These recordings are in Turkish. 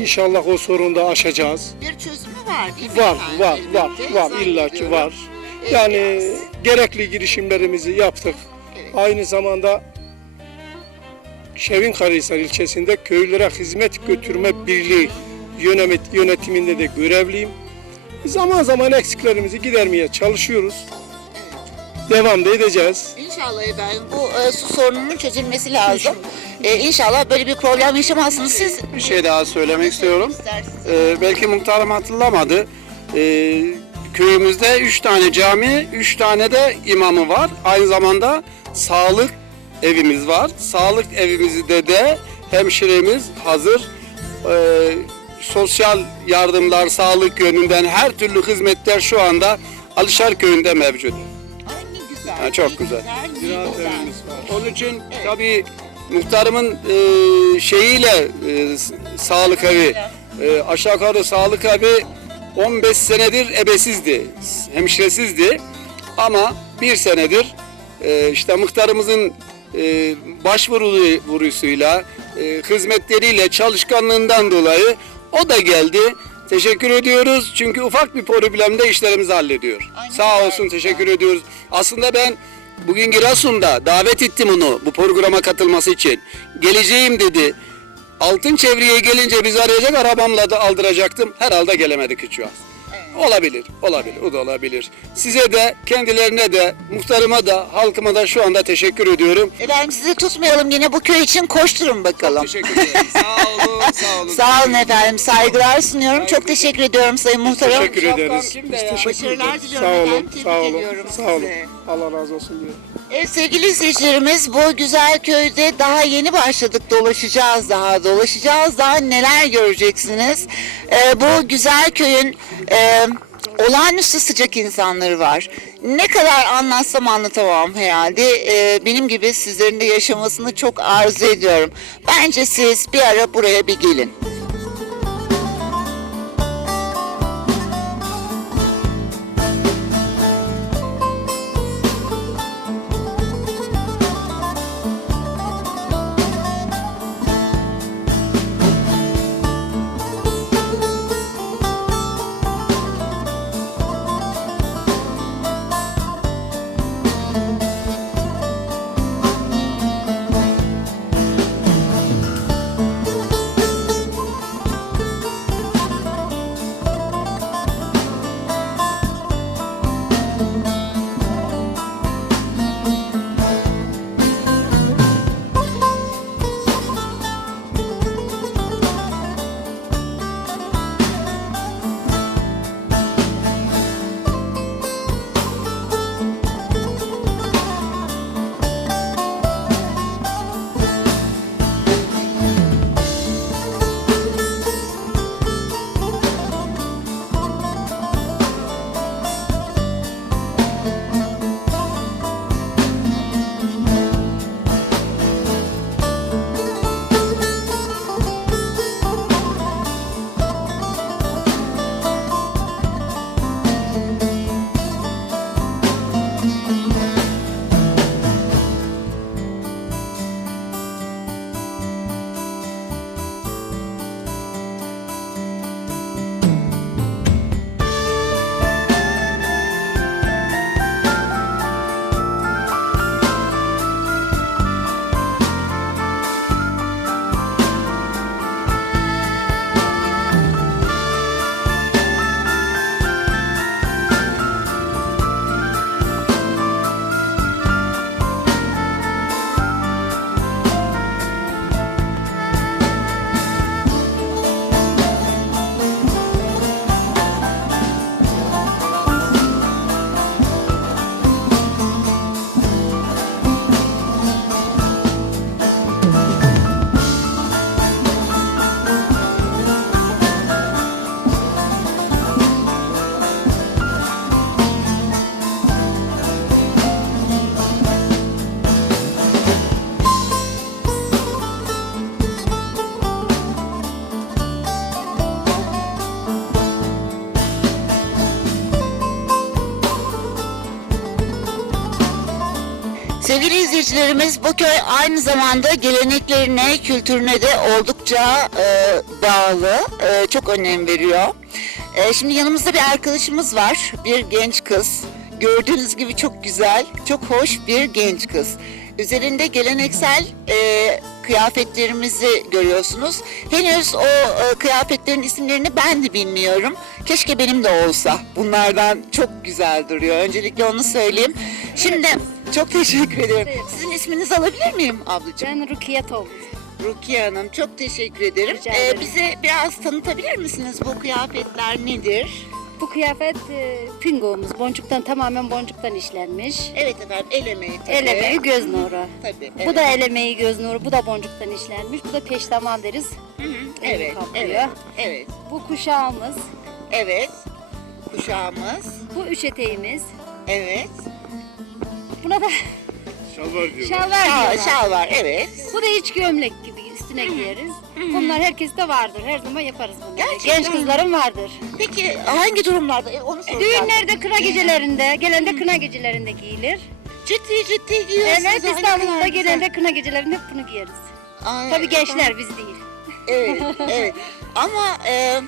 İnşallah o sorunu da aşacağız. Bir çözümü var değil mi? Var, efendim? var, var, Elbette, var, illaki zannediyorum. var. Ee, Yani biraz- gerekli girişimlerimizi yaptık. Evet. Aynı zamanda Şevinkarahisar ilçesinde köylere hizmet götürme birliği yönemet, yönetiminde de görevliyim. Zaman zaman eksiklerimizi gidermeye çalışıyoruz. Devam da edeceğiz. İnşallah efendim bu e, su sorununun çözülmesi lazım. E, inşallah böyle bir problem yaşamazsınız. Siz Bir şey daha söylemek istiyorum. istersiniz. Ee, belki muhtarım hatırlamadı. Ee, köyümüzde üç tane cami, üç tane de imamı var. Aynı zamanda sağlık evimiz var. Sağlık evimizde de hemşiremiz hazır. Ee, sosyal yardımlar, sağlık yönünden her türlü hizmetler şu anda Alışar köyünde mevcut. Güzel. Ha, çok güzel. güzel. Onun için tabii muhtarımın e, şeyiyle e, sağlık evi e, aşağı yukarı sağlık evi 15 senedir ebesizdi, hemşiresizdi. Ama bir senedir e, işte muhtarımızın e, başvurusuyla, e, hizmetleriyle, çalışkanlığından dolayı o da geldi. Teşekkür ediyoruz çünkü ufak bir problemde işlerimizi hallediyor. Aynen Sağ olsun, teşekkür ediyoruz. Aslında ben bugün Giresun'da davet ettim onu bu programa katılması için. Geleceğim dedi. Altın çevreye gelince bizi arayacak arabamla da aldıracaktım. Herhalde gelemedik hiç şu an. Olabilir, olabilir, o da olabilir. Size de, kendilerine de, muhtarıma da, halkıma da şu anda teşekkür ediyorum. Efendim sizi tutmayalım yine bu köy için koşturun bakalım. Teşekkür ederim. sağ olun, sağ olun. Sağ olun efendim. Saygılar sunuyorum. Çok teşekkür ediyorum Sayın Muhtarım. Teşekkür ederiz. Biz teşekkür Başarılar ederiz. diliyorum Sağ olun, efendim. Tebrik sağ olun, ediyorum sağ olun. Allah razı olsun diyorum. Evet, sevgili izleyicilerimiz bu güzel köyde daha yeni başladık dolaşacağız daha dolaşacağız daha neler göreceksiniz. Ee, bu güzel köyün e, olağanüstü sıcak insanları var. Ne kadar anlatsam anlatamam herhalde. Ee, benim gibi sizlerin de yaşamasını çok arzu ediyorum. Bence siz bir ara buraya bir gelin. Sevgili izleyicilerimiz bu köy aynı zamanda geleneklerine, kültürüne de oldukça e, bağlı, e, çok önem veriyor. E, şimdi yanımızda bir arkadaşımız var, bir genç kız. Gördüğünüz gibi çok güzel, çok hoş bir genç kız. Üzerinde geleneksel e, kıyafetlerimizi görüyorsunuz. Henüz o e, kıyafetlerin isimlerini ben de bilmiyorum. Keşke benim de olsa. Bunlardan çok güzel duruyor. Öncelikle onu söyleyeyim. Şimdi çok teşekkür ederim. Sizin isminizi alabilir miyim ablacığım? Ben Rukiye Tol. Rukiye Hanım çok teşekkür ederim. Rica Ee, ederim. bize biraz tanıtabilir misiniz bu kıyafetler nedir? Bu kıyafet e, pingomuz. Boncuktan tamamen boncuktan işlenmiş. Evet efendim el emeği tabii. El emeği göz nuru. Tabii. Bu da el emeği göz nuru. Bu da boncuktan işlenmiş. Bu da peştemal deriz. Hı hı, eli Evet, kaplıyor. evet, evet, Bu kuşağımız. evet. Kuşağımız, Bu üç eteğimiz. evet. Buna da Şalvar diyor. şalvar Şal, diyorlar. şal var, evet. Bu da iç gömlek gibi üstüne giyeriz. Bunlar herkeste vardır. Her zaman yaparız bunları. Gerçekten Genç mi? kızların vardır. Peki hangi durumlarda? E, Onu soracağım. Düğünlerde, kına gecelerinde, gelende kına gecelerinde giyilir. Ciddi ciddi giyiyorsunuz. Evet, Ay, ne İstanbul'da kadar güzel. gelende kına gecelerinde hep bunu giyeriz. Ay, Tabii gençler biz değil. Evet, evet. Ama e,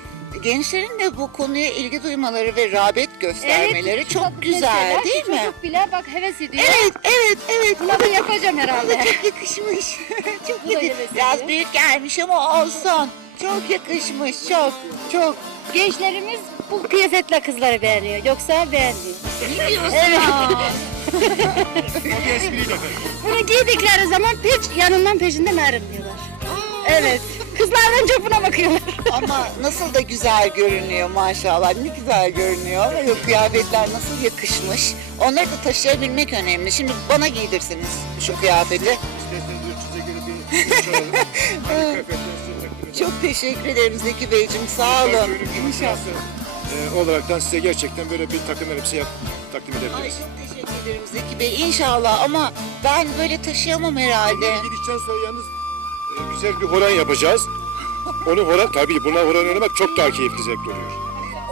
gençlerin de bu konuya ilgi duymaları ve rağbet göstermeleri çok çocuk güzel mesela, değil şu mi? Çocuk bile bak heves ediyor. Evet, evet, evet. Bunu da yapacağım Bu da herhalde. çok yakışmış. çok Bu da yakışmış. evet, Biraz evet. büyük gelmiş ama olsun. Çok yakışmış, çok, çok. Gençlerimiz bu kıyafetle kızları beğeniyor. Yoksa beğenmiyor. Ne diyorsun? Evet. Bunu giydikleri zaman peç, yanından peşinden ayrılmıyorlar. Evet. Kızlar önce buna bakıyorlar. Ama nasıl da güzel görünüyor maşallah. Ne güzel görünüyor. Bu kıyafetler nasıl yakışmış. Onları da taşıyabilmek önemli. Şimdi bana giydirsiniz şu kıyafeti. İsterseniz ölçüze göre bir ölçü alalım. Kıyafetler size takdim edelim. Çok teşekkür ederim Zeki Beyciğim. Sağ olun. Köylü Kilisesi, e, olaraktan size gerçekten böyle bir takım elbise yap, takdim Ay edebiliriz. çok teşekkür ederim Zeki Bey. İnşallah ama ben böyle taşıyamam herhalde. Gidikten sonra yalnız güzel bir horan yapacağız. Onu horan, tabii buna horan oynamak çok daha keyifli zevk oluyor.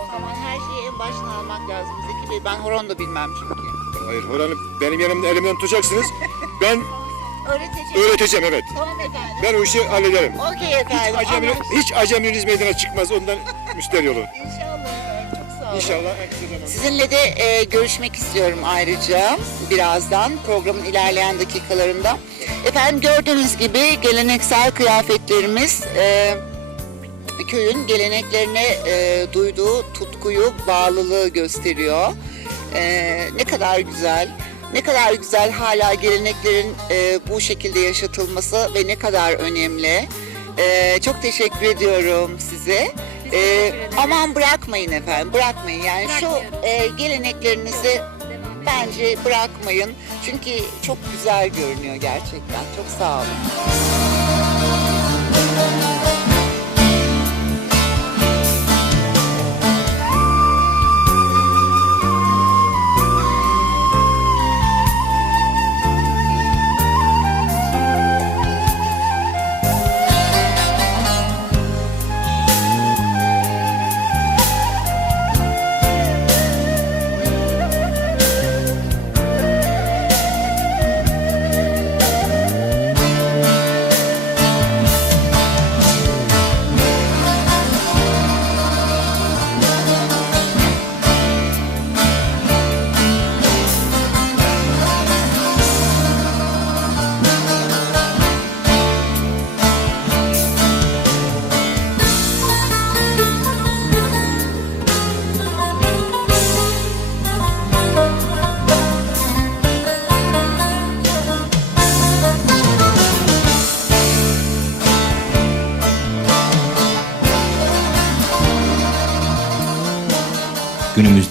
O zaman her şeyi en baştan almak lazım Zeki Bey. Ben horon da bilmem çünkü. Hayır horanı benim yanımda elimden tutacaksınız. Ben Öğreteceğim. öğreteceğim evet. Tamam efendim. Ben o işi hallederim. Okey efendim. Acemi, Anlaştık. hiç aceminiz meydana çıkmaz ondan müsterih olun. İnşallah efendim. Çok sağ olun. İnşallah en kısa zamanda. Sizinle de e, görüşmek istiyorum ayrıca birazdan programın ilerleyen dakikalarında. Efendim gördüğünüz gibi geleneksel kıyafetlerimiz e, köyün geleneklerine e, duyduğu tutkuyu, bağlılığı gösteriyor. E, ne kadar güzel, ne kadar güzel hala geleneklerin e, bu şekilde yaşatılması ve ne kadar önemli. E, çok teşekkür ediyorum size. E, aman bırakmayın efendim, bırakmayın. Yani şu e, geleneklerinizi. Bence bırakmayın. Çünkü çok güzel görünüyor gerçekten. Çok sağ olun.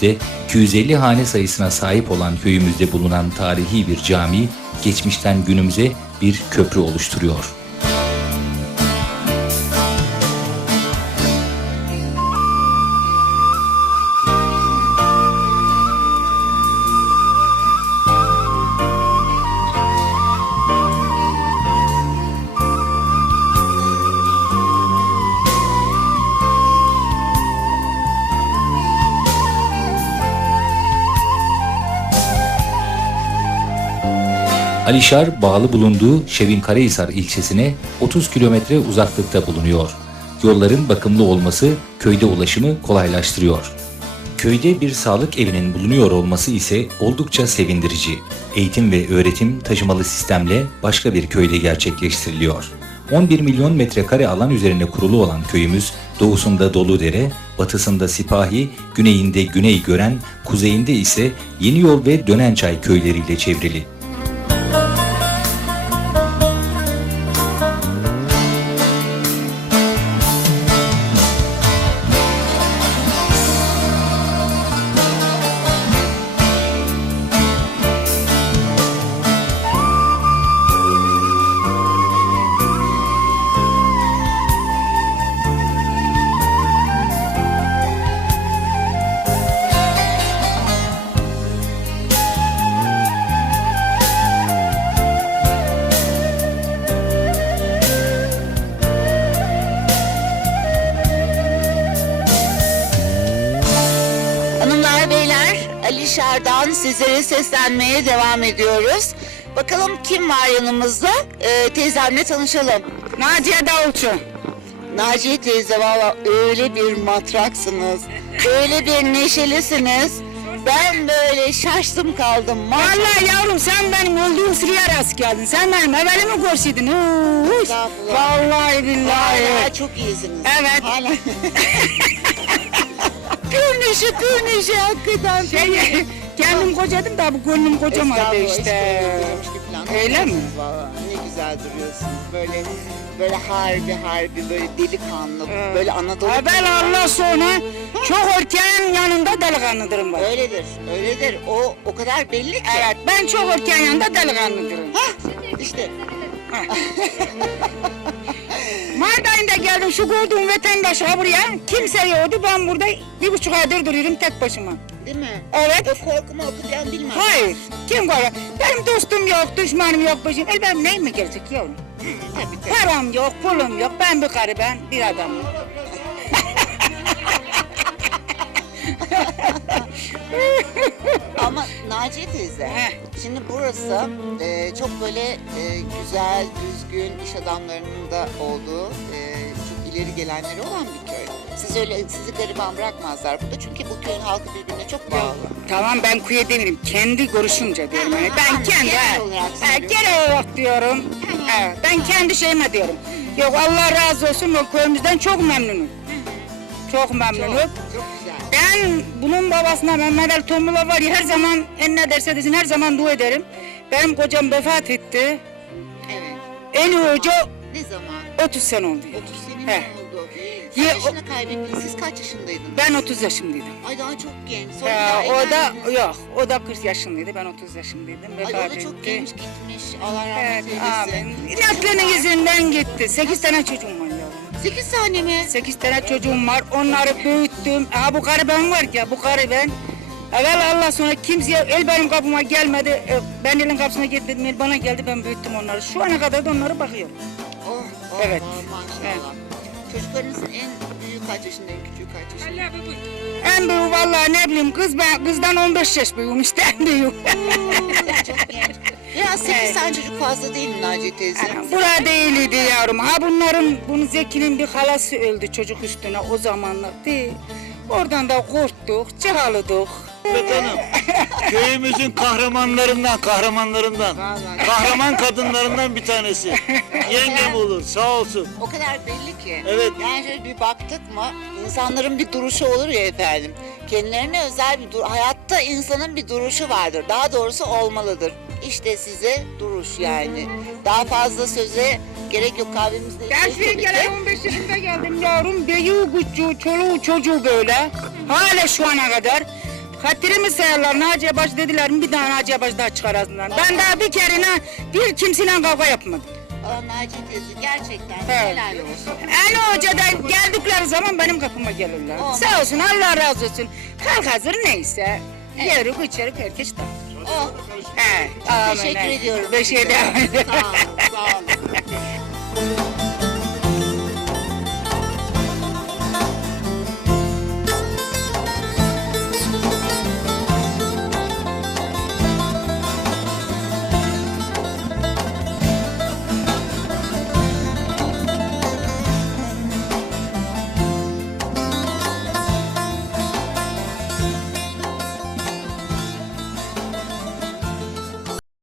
Günümüzde 250 hane sayısına sahip olan köyümüzde bulunan tarihi bir cami, geçmişten günümüze bir köprü oluşturuyor. Alişar bağlı bulunduğu Şevin Karahisar ilçesine 30 kilometre uzaklıkta bulunuyor. Yolların bakımlı olması köyde ulaşımı kolaylaştırıyor. Köyde bir sağlık evinin bulunuyor olması ise oldukça sevindirici. Eğitim ve öğretim taşımalı sistemle başka bir köyde gerçekleştiriliyor. 11 milyon metrekare alan üzerine kurulu olan köyümüz doğusunda Doludere, batısında Sipahi, güneyinde Güney Gören, kuzeyinde ise Yeni Yol ve Dönençay köyleriyle çevrili. Sizlere seslenmeye devam ediyoruz. Bakalım kim var yanımızda? Ee, teyzemle tanışalım. Naciye Davulcu. Naciye teyze valla öyle bir matraksınız. öyle bir neşelisiniz. Ben böyle şaştım kaldım. Maşallah. Vallahi yavrum sen benim öldüğüm sıraya rast geldin. Sen benim evvelimi görseydin. Huş. Vallahi billahi. Hala çok iyisiniz. Evet. Hala. pür neşe hakikaten. Şey, kendim kocadım da bu gönlüm kocamadı Estağfurullah, işte. öldürüyormuş gibi falan. Öyle mi? Vallahi ne güzel duruyorsunuz. Böyle böyle harbi harbi böyle delikanlı. Böyle Anadolu. Evvel Allah sonra çok erken yanında delikanlıdırım ben. Öyledir, öyledir. O o kadar belli ki. Evet ben çok erken yanında delikanlıdırım. Hah, işte. Mart ayında geldim şu gördüğüm vatandaş ha buraya. Kimse yoktu ben burada bir buçuk aydır duruyorum tek başıma. Değil mi? Evet. O korkumu okuyan bilmem. Hayır. Kim var? Benim dostum yok, düşmanım yok başım. El benim neyim mi gelecek yavrum? Tabii tabii. Param yok, pulum yok. Ben bir karı, ben bir adamım. Ama Naciye teyze, Heh. şimdi burası e, çok böyle e, güzel, düzgün iş adamlarının da olduğu, e, çok ileri gelenleri olan bir Siz öyle sizi gariban bırakmazlar burada çünkü bu köyün halkı birbirine çok bağlı. Tamam ben kuya demirim. Kendi görüşümce diyorum. Ben kendi, genel ha, olarak ha, söylüyorum. genel olarak diyorum. Evet, ben kendi şeyime diyorum. Yok Allah razı olsun o köyümüzden çok memnunum. Çok memnunum. Çok, güzel. Ben bunun babasına Mehmet Ali Tombula var ya her zaman en ne derse desin her zaman dua ederim. Benim kocam vefat etti. Evet. En hoca Ne zaman? 30 sene oldu. 30 sene He. mi oldu? Ye- Kaç yaşında kaybettiniz? Siz kaç yaşındaydınız? Ben 30 yaşındaydım. Ay daha çok genç. Sonra daha o da evlendiniz. yok. O da 40 yaşındaydı. Ben 30 yaşındaydım. Ay o da çok etti. genç gitmiş. Allah Evet, rahmet eylesin. amin. İnatlarının yüzünden gitti. 8 tane çocuğum var yavrum. 8 tane mi? 8 tane çocuğum var. Onları büyüttüm. Ha bu karı ben var ya, bu karı ben. Evvel Allah sonra kimseye el benim kapıma gelmedi. E, Ben elin kapısına gitmedim. El bana geldi ben büyüttüm onları. Şu ana kadar da onlara bakıyorum. Oh, oh, Evet. oh, maşallah. Çocuklarınızın en büyüğü kaç yaşında, en küçüğü kaç yaşında? En büyüğü vallahi ne bileyim kız ben kızdan 15 yaş büyüğüm işte en çok genç. Ya 8 Evet. tane çocuk fazla değil mi Naciye teyze? Bura değildi yavrum. Ha bunların, bunu Zeki'nin bir halası öldü çocuk üstüne o zamanlar değil. Oradan da korktuk, çıhalıdık. Evet Hanım. Köyümüzün kahramanlarından, kahramanlarından. Vallahi. Kahraman kadınlarından bir tanesi. Yengem olur, sağ olsun. O kadar belli ki. Evet. Yani şöyle bir baktık mı insanların bir duruşu olur ya efendim. Kendilerine özel bir dur hayatta insanın bir duruşu vardır. Daha doğrusu olmalıdır. İşte size duruş yani. Daha fazla söze gerek yok kahvemizde Ben içeceğiz tabii ki. 15 yaşında geldim yavrum. Beyu gücü, çoluğu çocuğu böyle. Hala şu ana kadar. Hatırımı sayarlar. Naciye Baş dediler mi bir daha Naciye Baş daha çıkar ağzından. Ben daha bir kerine bir kimseyle kavga yapmadım. Aa, Naciye teyze gerçekten Evet. helal olsun. En hocadan geldikleri zaman benim kapıma gelirler. Oh. Sağ olsun Allah razı olsun. Halk hazır neyse. Yerik içerik herkes tamam. Oh, He, teşekkür ediyorum. Bir şey de. sağ olun.